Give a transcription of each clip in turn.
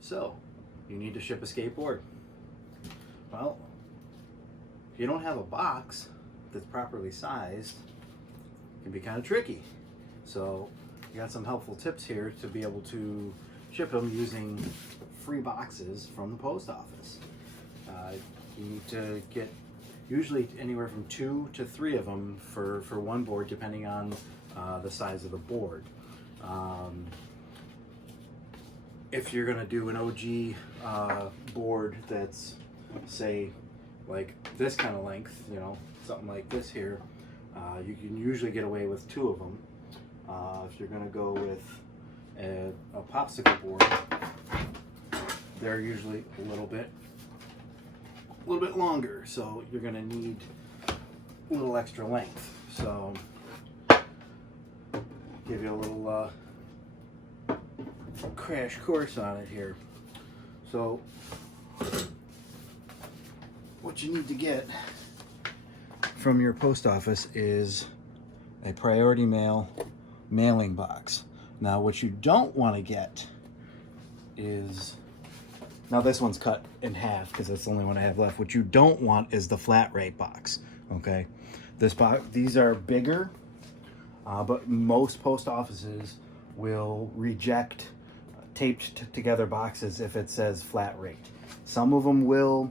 So, you need to ship a skateboard. Well, if you don't have a box that's properly sized, it can be kind of tricky. So, I got some helpful tips here to be able to ship them using free boxes from the post office. You need to get usually anywhere from 2 to 3 of them for one board, depending on the size of the board. If you're gonna do an OG board that's, say, like this kind of length, you know, something like this here, you can usually get away with 2 of them. If you're gonna go with a popsicle board, they're usually a little bit longer, so you're gonna need a little extra length. So give you a little crash course on it here. So what you need to get from your post office is a priority mail mailing box. Now what you don't want to get is, now this one's cut in half because that's the only one I have left. What you don't want is the flat rate box, okay? This box, these are bigger, but most post offices will reject taped together boxes if it says flat rate. Some of them will,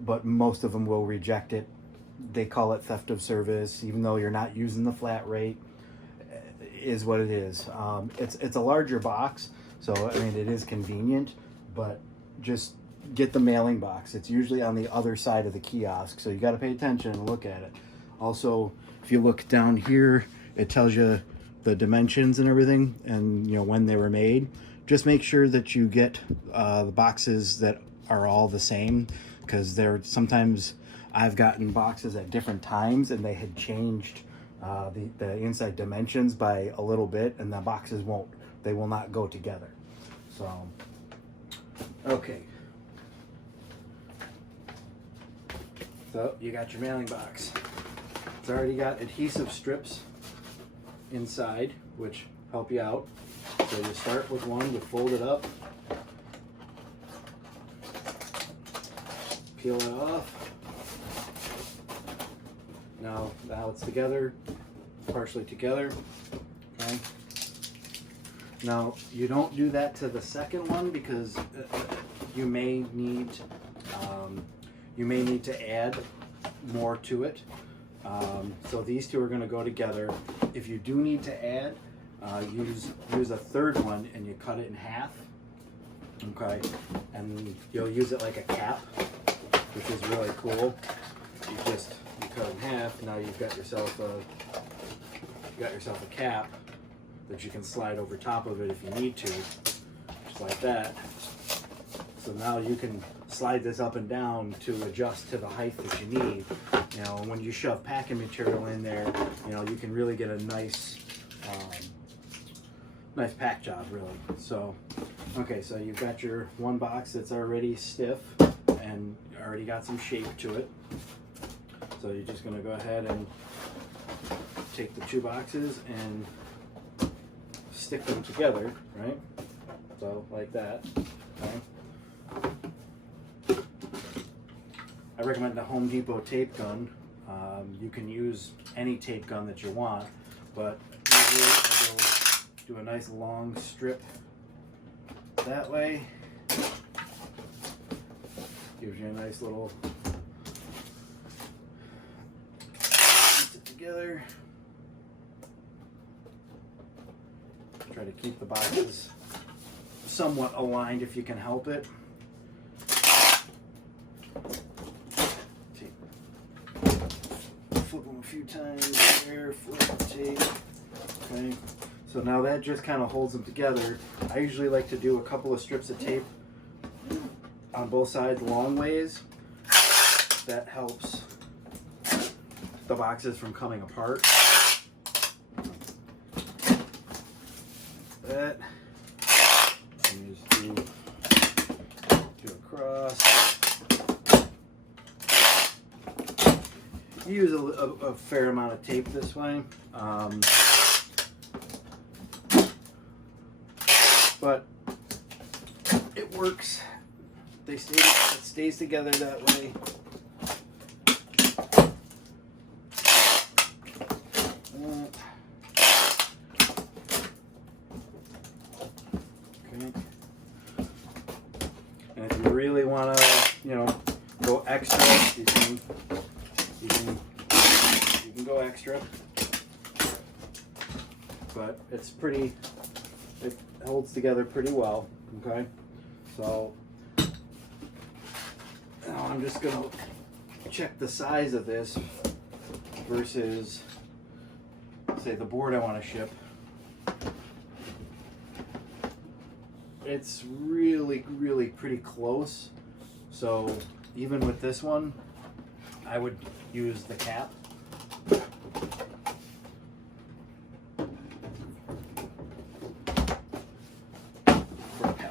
but most of them will reject it. They call it theft of service, even though you're not using the flat rate, is what it is. It's a larger box, so I mean it is convenient, but just get the mailing box. It's usually on the other side of the kiosk, so you got to pay attention and look at it. Also, if you look down here, it tells you the dimensions and everything, and you know when they were made. Just make sure that you get the boxes that are all the same, because sometimes I've gotten boxes at different times and they had changed the inside dimensions by a little bit, and the boxes will not go together. So okay, so you got your mailing box. It's already got adhesive strips inside, which help you out. So you start with one, you fold it up, peel it off. Now it's together, partially together. Okay. Now you don't do that to the second one because you may need to add more to it. So these two are going to go together. If you do need to add, use a third one and you cut it in half. Okay, and you'll use it like a cap, which is really cool. You cut it in half. Now you've got yourself a cap that you can slide over top of it if you need to, just like that. So now you can slide this up and down to adjust to the height that you need. You know, when you shove packing material in there, you know, you can really get a nice pack job, really. So, okay, so you've got your one box that's already stiff and already got some shape to it. So you're just going to go ahead and take the 2 boxes and stick them together, right? So like that. Okay. I recommend the Home Depot tape gun. You can use any tape gun that you want, but usually I go do a nice long strip that way. Gives you a nice little piece it together. Try to keep the boxes somewhat aligned if you can help it. Flip them a few times there, flip the tape. Okay, so now that just kind of holds them together. I usually like to do a couple of strips of tape on both sides long ways. That helps the boxes from coming apart. That. And just do across. Use a fair amount of tape this way. But it works. It stays together that way. Okay. And if you really want to, you know, go extra, you can go extra. But it's pretty, it holds together pretty well. Okay. So now I'm just gonna check the size of this versus, say, the board I want to ship. It's really, really pretty close. So even with this one, I would use the cap.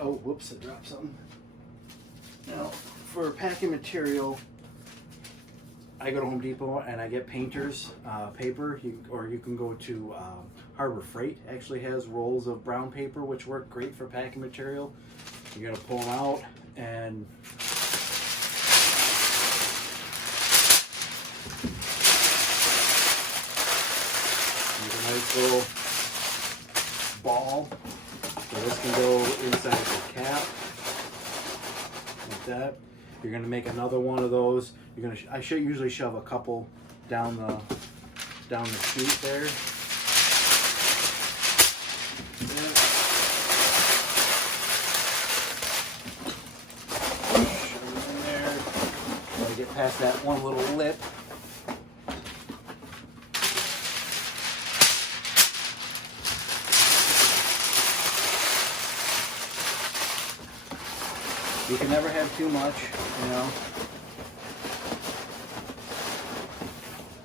Oh, whoops, I dropped something. Now, for packing material, I go to Home Depot and I get painter's paper, or you can go to Harbor Freight. Actually has rolls of brown paper which work great for packing material. You gotta pull them out and use a nice little ball. So this can go inside the cap like that. You're gonna make another one of those. You're gonna. I should usually shove a couple down the chute there. Yeah. Shove it in there. Gotta get past that one little lip. You can never have too much, you know.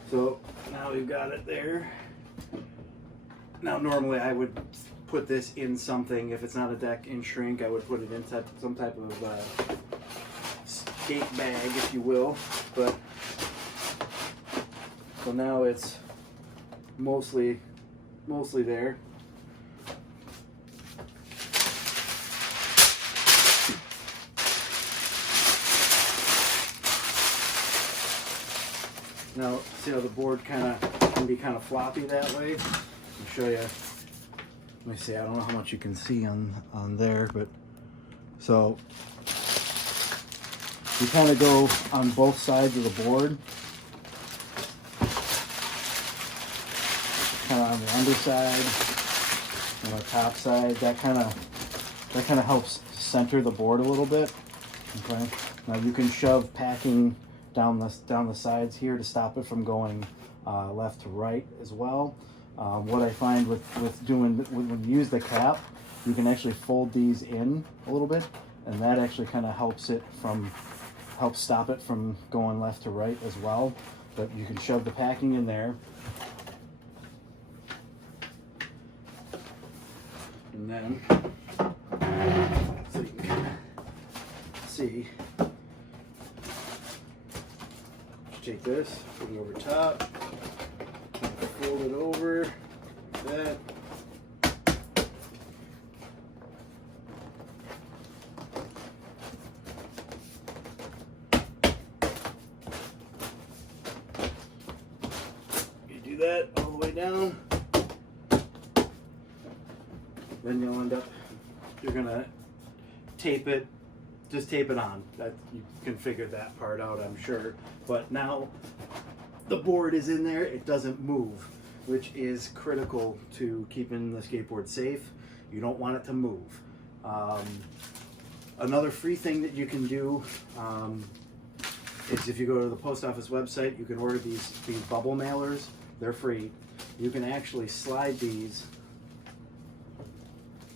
So now we've got it there. Now normally I would put this in something. If it's not a deck in shrink, I would put it in some type of skate bag, if you will. But so now it's mostly there. Now, see how the board can be kind of floppy that way? I'll show you. Let me see. I don't know how much you can see on there, but so you kind of go on both sides of the board, kind of on the underside and the top side. That kind of helps center the board a little bit. Okay. Now you can shove packing down the sides here to stop it from going left to right as well. What I find when you use the cap, you can actually fold these in a little bit, and that actually kind of helps stop it from going left to right as well. But you can shove the packing in there, and then so you can kind of see. Take this, put it over top, fold it over, like that. You do that all the way down, then you'll end up, you're gonna tape it. Just tape it on. That you can figure that part out, I'm sure. But now the board is in there, it doesn't move, which is critical to keeping the skateboard safe. You don't want it to move. Another free thing that you can do is if you go to the post office website, you can order these bubble mailers. They're free. You can actually slide these.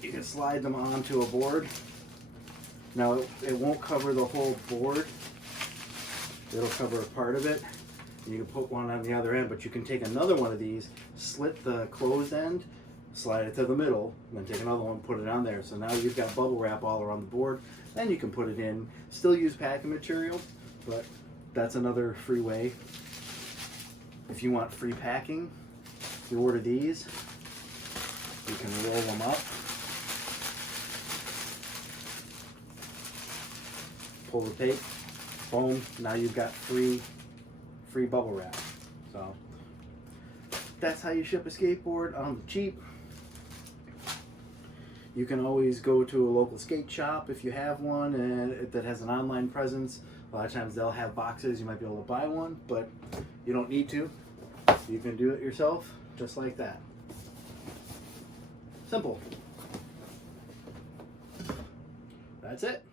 You can slide them onto a board. Now, it won't cover the whole board. It'll cover a part of it. You can put one on the other end, but you can take another one of these, slit the closed end, slide it to the middle, and then take another one and put it on there. So now you've got bubble wrap all around the board. Then you can put it in. Still use packing material, but that's another free way. If you want free packing, you order these. You can roll them up. pull the tape, boom, now you've got free bubble wrap. So that's how you ship a skateboard on the cheap. You can always go to a local skate shop if you have one and that has an online presence. A lot of times they'll have boxes, you might be able to buy one, but you don't need to. You can do it yourself just like that. Simple. That's it.